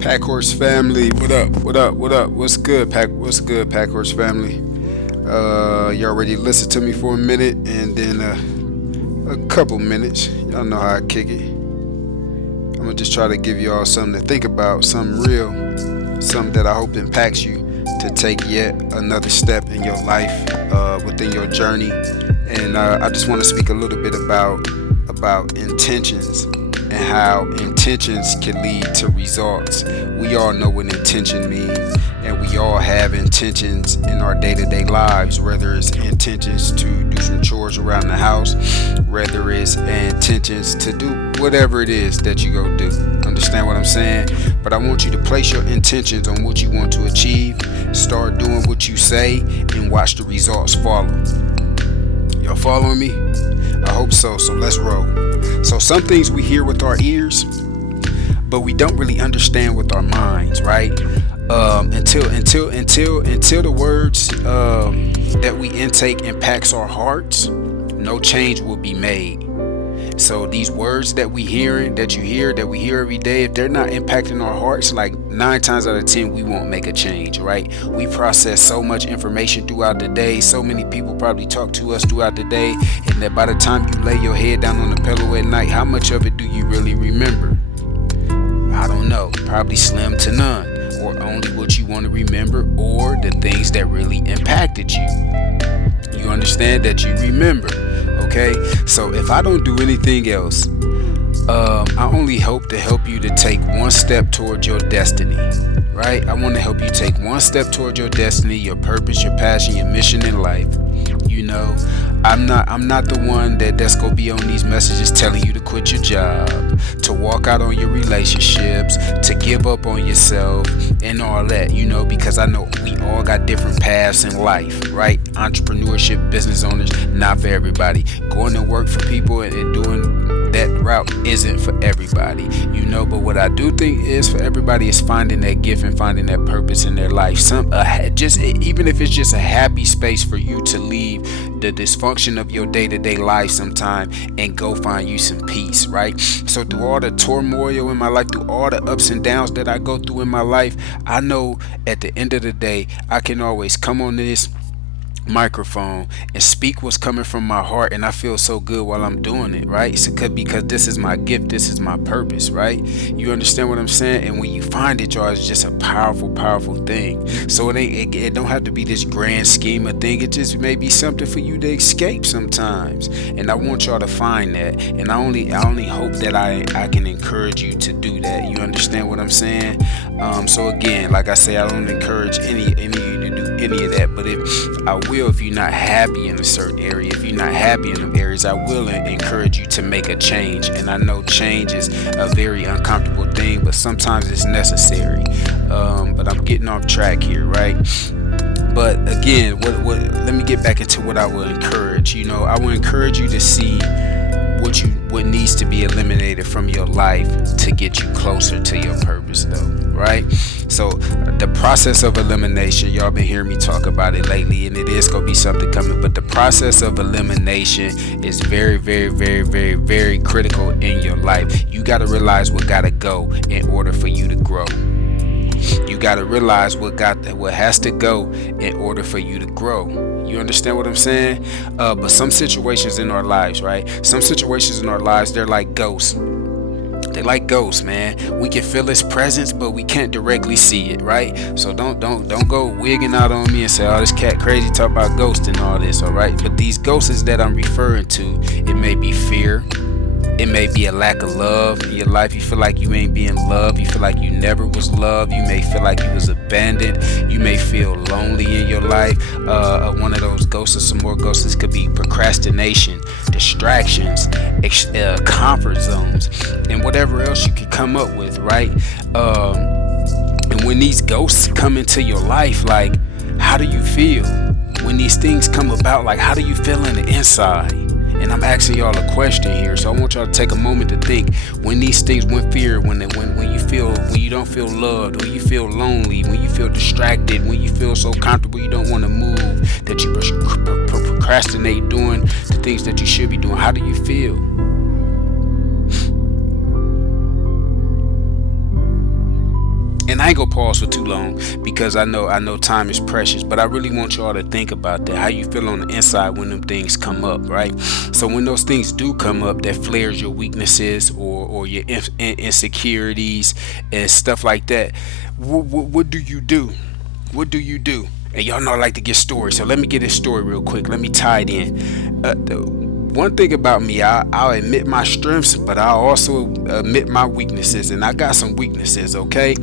Pack Horse family, what up? What up? What up? What's good, Pack? What's good, Pack Horse family? You already listened to me for a minute, and then a couple minutes. Y'all know how I kick it. I'm gonna just try to give y'all something to think about, something real, something that I hope impacts you to take yet another step in your life, within your journey. And I just want to speak a little bit about intentions and how intentions can lead to results. We all know what intention means, and we all have intentions in our day-to-day lives, whether it's intentions to do some chores around the house, whether it's intentions to do whatever it is that you go do. Understand what I'm saying? But I want you to place your intentions on what you want to achieve, start doing what you say, and watch the results follow. Y'all following me? I hope so. So let's roll. So some things we hear with our ears, but we don't really understand with our minds, right? Until the words that we intake impacts our hearts, no change will be made. So these words that we hear every day, if they're not impacting our hearts, like 9 times out of 10, we won't make a change, right? We process so much information throughout the day. So many people probably talk to us throughout the day, and that by the time you lay your head down on the pillow at night, how much of it do you really remember? I don't know, probably slim to none, or only what you want to remember, or the things that really impacted you. You understand that you remember, okay? So if I don't do anything else, I only hope to help you to take one step toward your destiny, right? I want to help you take one step toward your destiny, your purpose, your passion, your mission in life. You know, I'm not the one that's gonna be on these messages telling you to quit your job, to walk out on your relationships, to give up on yourself and all that, you know, because I know we all got different paths in life, right? Entrepreneurship, business owners, not for everybody. Going to work for people and doing that route isn't for everybody, you know. But what I do think is for everybody is finding that gift and finding that purpose in their life. Just even if it's just a happy space for you to leave the dysfunction of your day-to-day life sometime and go find you some peace, right? So through all the turmoil in my life, through all the ups and downs that I go through in my life, I know at the end of the day I can always come on this microphone and speak what's coming from my heart, and I feel so good while I'm doing it, right? Because this is my gift, this is my purpose, right? You understand what I'm saying? And when you find it, y'all, it's just a powerful thing. So it don't have to be this grand scheme of thing. It just may be something for you to escape sometimes, and I want y'all to find that. And I only hope that I can encourage you to do that. You understand what I'm saying? So again, like I say, I don't encourage any of you to do any of that, but if you're not happy in a certain area, if you're not happy in them areas, I will encourage you to make a change. And I know change is a very uncomfortable thing, but sometimes it's necessary. But I'm getting off track here, right? But again, let me get back into what I will encourage. You know, I will encourage you to see what needs to be eliminated from your life to get you closer to your purpose, though, right? So the process of elimination, y'all been hearing me talk about it lately, and it is gonna be something coming, but the process of elimination is very, very, very, very, very critical in your life. You got to realize what gotta go in order for you to grow. You got to realize what has to go in order for you to grow. You understand what I'm saying? But some situations in our lives, right? Some situations in our lives, they're like ghosts. They like ghosts, man. We can feel its presence, but we can't directly see it, right? So don't go wigging out on me and say, "Oh, this cat crazy, talk about ghosts and all this," all right? But these ghosts that I'm referring to, it may be fear. It may be a lack of love in your life. You feel like you ain't being loved. You feel like you never was loved. You may feel like you was abandoned. You may feel lonely in your life. One of those ghosts, or some more ghosts, could be procrastination, distractions, comfort zones, and whatever else you could come up with, right? And when these ghosts come into your life, like, how do you feel? When these things come about, like, how do you feel in the inside? And I'm asking y'all a question here, so I want y'all to take a moment to think. When these things, when fear, when you don't feel loved, when you feel lonely, when you feel distracted, when you feel so comfortable you don't want to move, that you procrastinate doing the things that you should be doing, how do you feel? And I ain't gonna pause for too long because I know time is precious, but I really want y'all to think about that. How you feel on the inside when them things come up, right? So when those things do come up, that flares your weaknesses or your insecurities and stuff like that. What do you do? What do you do? And y'all know I like to get stories, so let me get this story real quick. Let me tie it in. One thing about me, I'll admit my strengths, but I'll also admit my weaknesses, and I got some weaknesses, okay?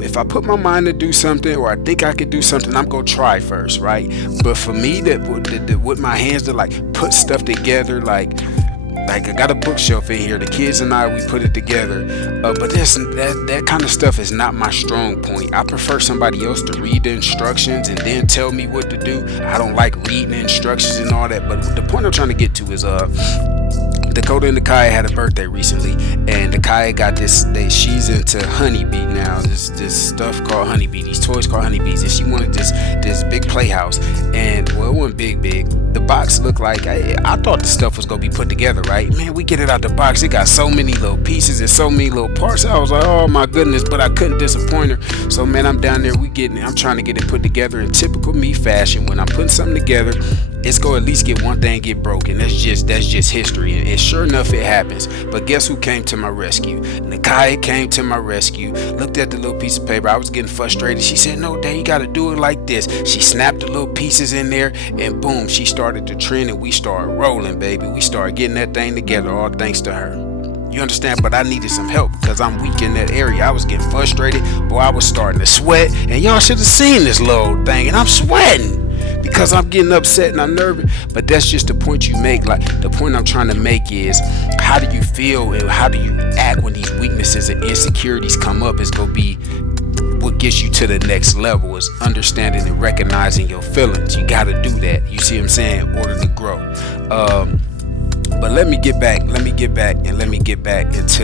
If I put my mind to do something or I think I could do something, I'm gonna try first, right? But for me, that with my hands to like put stuff together, like I got a bookshelf in here. The kids and I, we put it together. But that kind of stuff is not my strong point. I prefer somebody else to read the instructions and then tell me what to do. I don't like reading the instructions and all that. But the point I'm trying to get to is Dakota and Nakaya had a birthday recently, and Nakaya got this. She's into Honeybee now. This stuff called Honeybee. These toys called Honeybees, and she wanted this big playhouse. And well, it wasn't big. The box looked like I thought the stuff was gonna be put together, right? Man, we get it out the box. It got so many little pieces and so many little parts. I was like, oh my goodness, but I couldn't disappoint her. So man, I'm down there. I'm trying to get it put together in typical me fashion. When I'm putting something together, it's gonna at least get one thing get broken. That's just history. And sure enough, it happens. But guess who came to my rescue? Nakaya came to my rescue. Looked at the little piece of paper. I was getting frustrated. She said, no, Dad, you gotta do it like this. She snapped the little pieces in there, and boom, she started to trend, and we started rolling, baby. We started getting that thing together, all thanks to her. You understand? But I needed some help because I'm weak in that area. I was getting frustrated. Boy, I was starting to sweat, and y'all should have seen this little thing, and I'm sweating because I'm getting upset and I'm nervous. But that's just the point you make. Like, the point I'm trying to make is, how do you feel and how do you act when these weaknesses and insecurities come up is gonna be what gets you to the next level. Is understanding and recognizing your feelings. You got to do that. You see what I'm saying? In order to grow. But let me get back into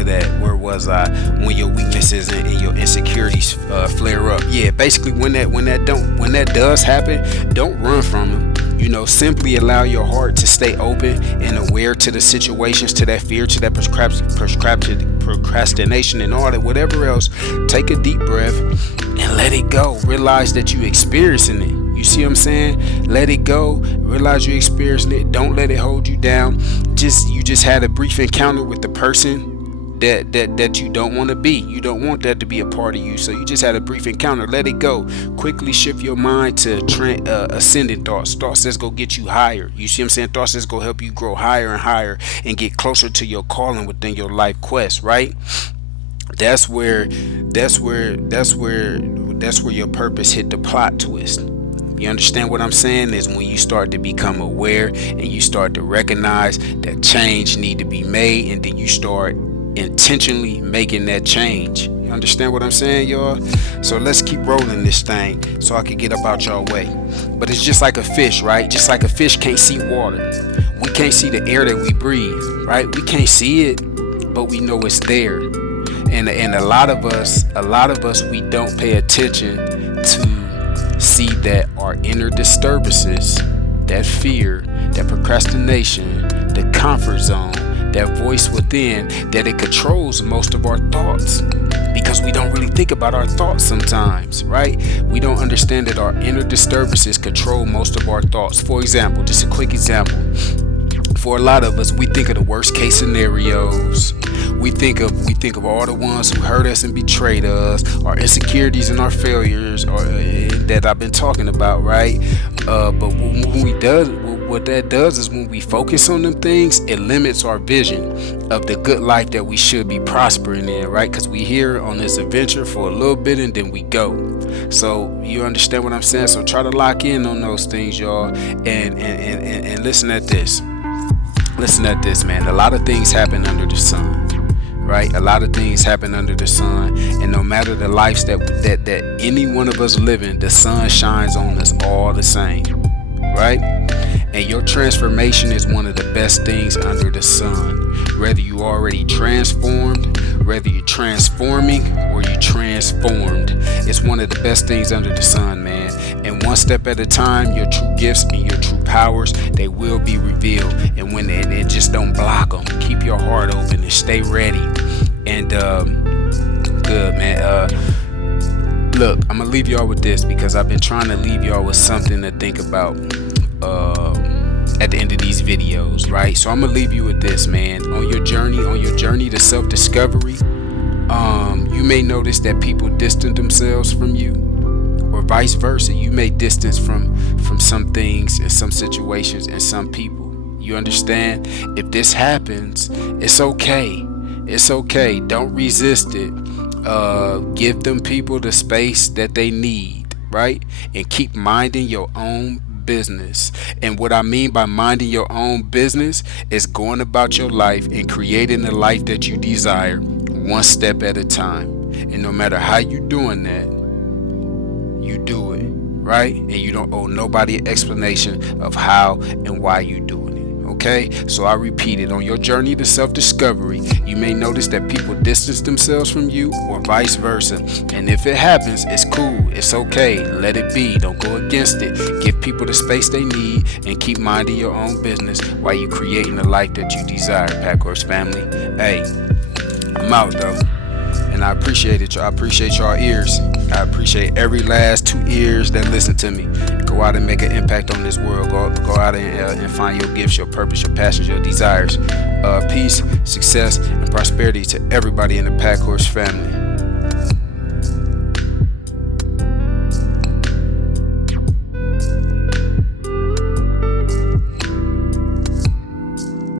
that. Where was I? When your weaknesses and your insecurities flare up. Yeah, basically when that does happen, don't run from them. You know, simply allow your heart to stay open and aware to the situations, to that fear, to that procrastination and all that, whatever else. Take a deep breath and let it go. Realize that you're experiencing it. You see what I'm saying? Let it go. Realize you're experiencing it. Don't let it hold you down. You just had a brief encounter with the person that you don't want to be. You don't want that to be a part of you. So you just had a brief encounter. Let it go. Quickly shift your mind to ascending thoughts that's gonna get you higher. You see what I'm saying? Thoughts that's gonna help you grow higher and higher and get closer to your calling within your life quest, right? That's where your purpose hit the plot twist. You understand what I'm saying? Is when you start to become aware and you start to recognize that change need to be made, and then you start intentionally making that change. You understand what I'm saying, y'all? So let's keep rolling this thing so I can get up out y'all way. But it's just like a fish, right? Just like a fish can't see water. We can't see the air that we breathe, right? We can't see it, but we know it's there. And a lot of us, we don't pay attention to see that our inner disturbances, that fear, that procrastination, the comfort zone, that voice within, that it controls most of our thoughts, because we don't really think about our thoughts sometimes, right? We don't understand that our inner disturbances control most of our thoughts. For example, just a quick example. For a lot of us, we think of the worst case scenarios. We think of all the ones who hurt us and betrayed us, our insecurities and our failures, or that I've been talking about, right? But what that does is when we focus on them things, it limits our vision of the good life that we should be prospering in, right? Because we here on this adventure for a little bit and then we go. So you understand what I'm saying? So try to lock in on those things, y'all, and listen at this. Listen at this, man. A lot of things happen under the sun, right? A lot of things happen under the sun, and no matter the lives that any one of us live in, the sun shines on us all the same, right? And your transformation is one of the best things under the sun. Whether you already transformed, whether you're transforming, or you transformed, it's one of the best things under the sun, man. And one step at a time, your true gifts and your true powers, they will be revealed. And just don't block them. Keep your heart open and stay ready. And good good, man? Look, I'm gonna leave y'all with this because I've been trying to leave y'all with something to think about at the end of these videos, right? So I'm gonna leave you with this, man. On your journey to self-discovery, you may notice that people distance themselves from you, or vice versa. You may distance from some things and some situations and some people. You understand? If this happens, it's okay. It's okay. Don't resist it. Give them people the space that they need, right? And keep minding your own business. And what I mean by minding your own business is going about your life and creating the life that you desire, one step at a time. And no matter how you doing that, you do it, right? And you don't owe nobody an explanation of how and why you doing it. Okay, so I repeat it. On your journey to self-discovery, you may notice that people distance themselves from you, or vice versa. And if it happens, it's cool, it's okay. Let it be. Don't go against it. Give people the space they need and keep minding your own business while you're creating the life that you desire, Packhorse family. Hey, I'm out though. And I appreciate it, y'all. I appreciate y'all ears. I appreciate every last 2 ears that listen to me. Go out and make an impact on this world. Go out and find your gifts, your purpose, your passions, your desires. Peace, success, and prosperity to everybody in the Packhorse family.